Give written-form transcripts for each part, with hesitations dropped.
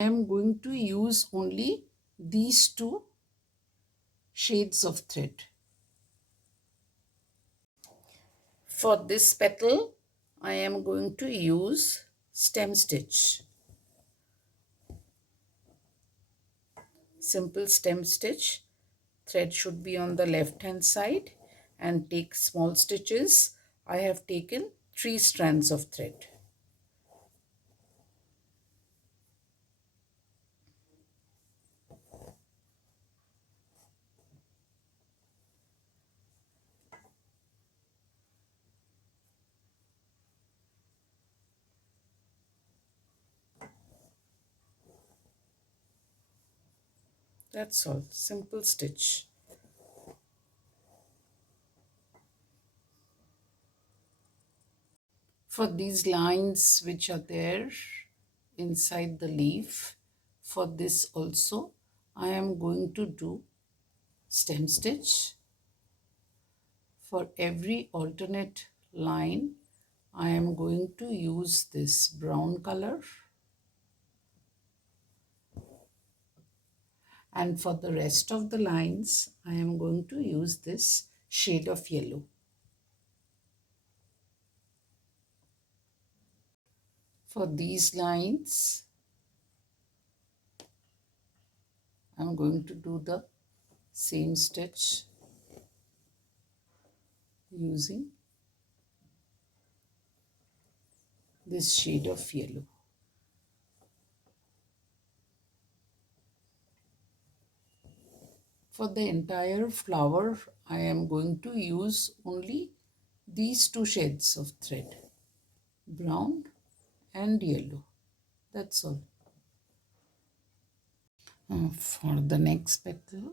I am going to use only these two shades of thread. For this petal, I am going to use stem stitch. Simple stem stitch. Thread should be on the left hand side and take small stitches. I have taken 3 strands of thread. That's all. Simple stitch. For these lines which are there inside the leaf, for this also I am going to do stem stitch. For every alternate line I am going to use this brown color, and for the rest of the lines I am going to use this shade of yellow. For these lines I am going to do the same stitch using this shade of yellow. For the entire flower, I am going to use only these two shades of thread, brown and yellow. That's all. For the next petal,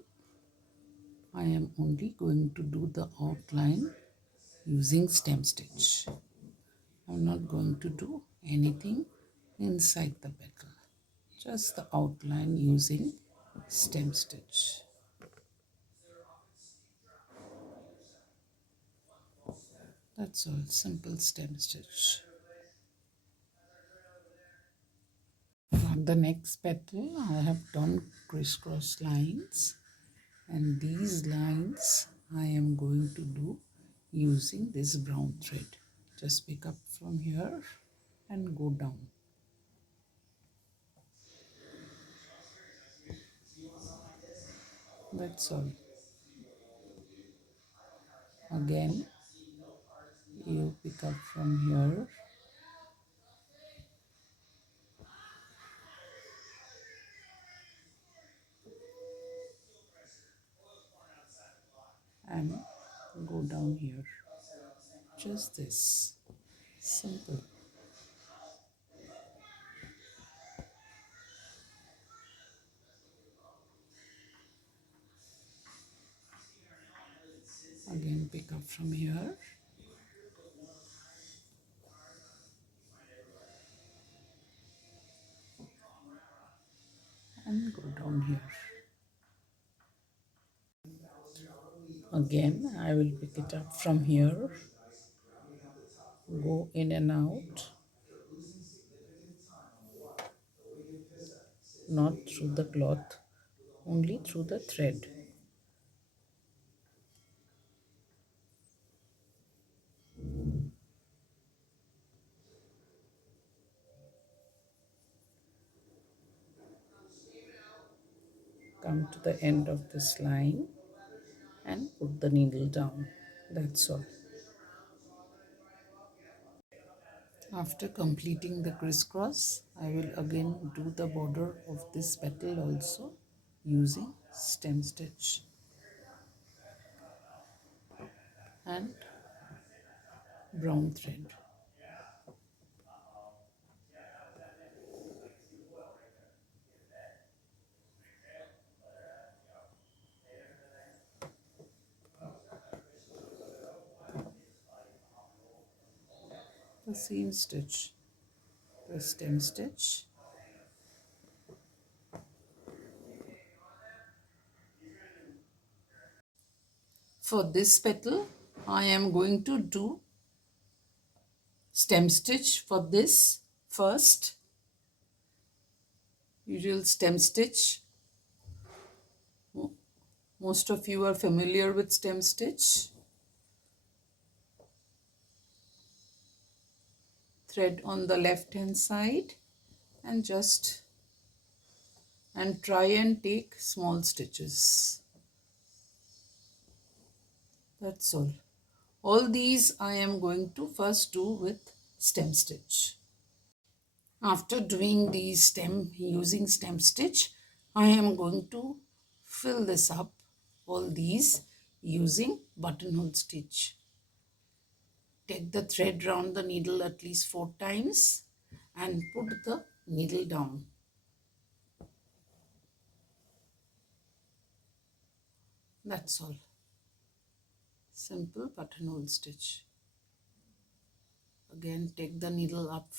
I am only going to do the outline using stem stitch. I'm not going to do anything inside the petal, just the outline using stem stitch. That's all, simple stem stitch. For the next petal, I have done crisscross lines, and these lines I am going to do using this brown thread. Just pick up from here and go down. That's all. Again, you pick up from here and go down here. Just this. Simple. Again, pick up from here and go down here. Again, I will pick it up from here, go in and out, not through the cloth, only through the thread. Come to the end of this line and put the needle down. That's all. After completing the crisscross, I will again do the border of this petal also using stem stitch and brown thread. The seam stitch, the stem stitch, for this petal I am going to do stem stitch for this first, usual stem stitch. Most of you are familiar with stem stitch. Thread on the left hand side and try and take small stitches. That's all. All these I am going to first do with stem stitch. After doing these using stem stitch, I am going to fill this up, all these, using buttonhole stitch. Take the thread round the needle at least 4 times and put the needle down. That's all. Simple buttonhole stitch. Again, take the needle up.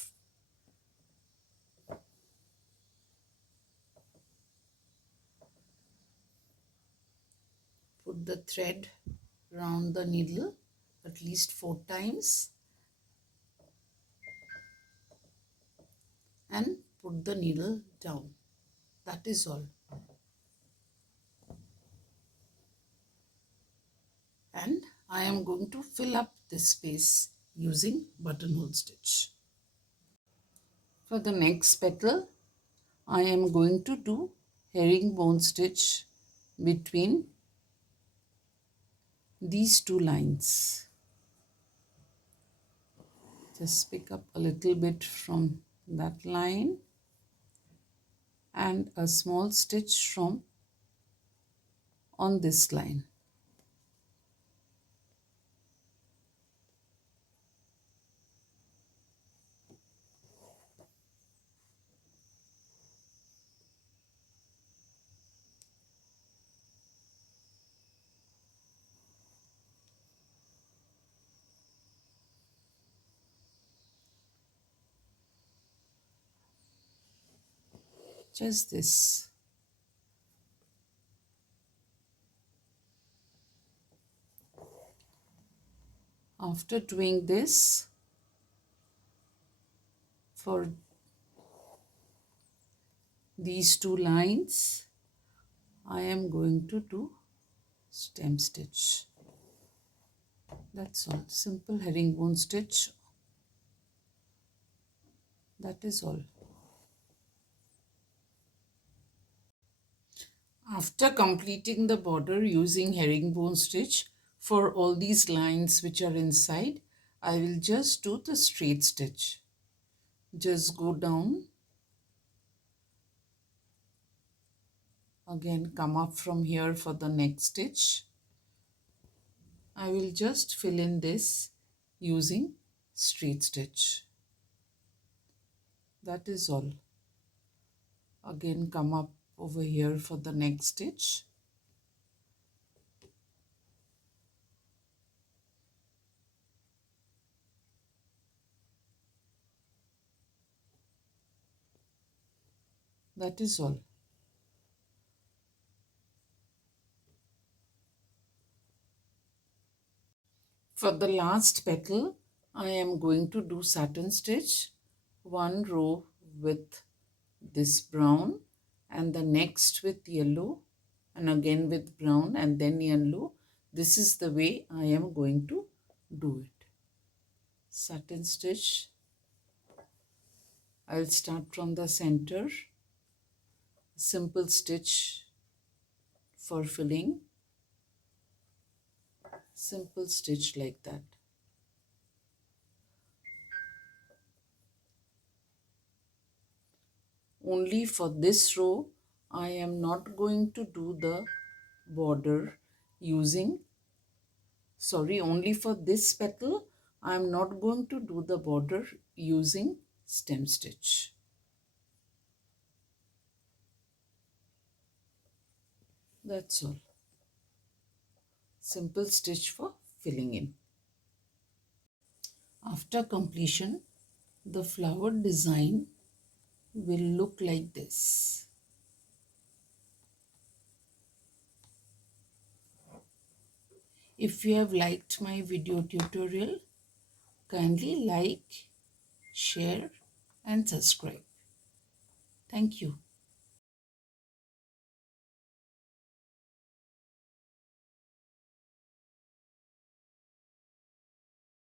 Put the thread round the needle at least 4 times and put the needle down. That is all. And I am going to fill up this space using buttonhole stitch. For the next petal, I am going to do herringbone stitch between these two lines. Just pick up a little bit from that line and a small stitch from on this line. Just this. After doing this, for these two lines, I am going to do stem stitch. That's all. Simple herringbone stitch. That is all. After completing the border using herringbone stitch for all these lines which are inside, I will just do the straight stitch. Just go down. Again, come up from here for the next stitch. I will just fill in this using straight stitch. That is all. Again, come up over here for the next stitch. That is all. For the last petal, I am going to do satin stitch, one row with this brown and the next with yellow and again with brown and then yellow. This is the way I am going to do it. Satin stitch. I'll start from the center. Simple stitch for filling. Simple stitch like that. Only for this row, I am not going to do the border using, only for this petal, I am not going to do the border using stem stitch. That's all. Simple stitch for filling in. After completion, the flower design will look like this. If you have liked my video tutorial, kindly like, share and subscribe. Thank you.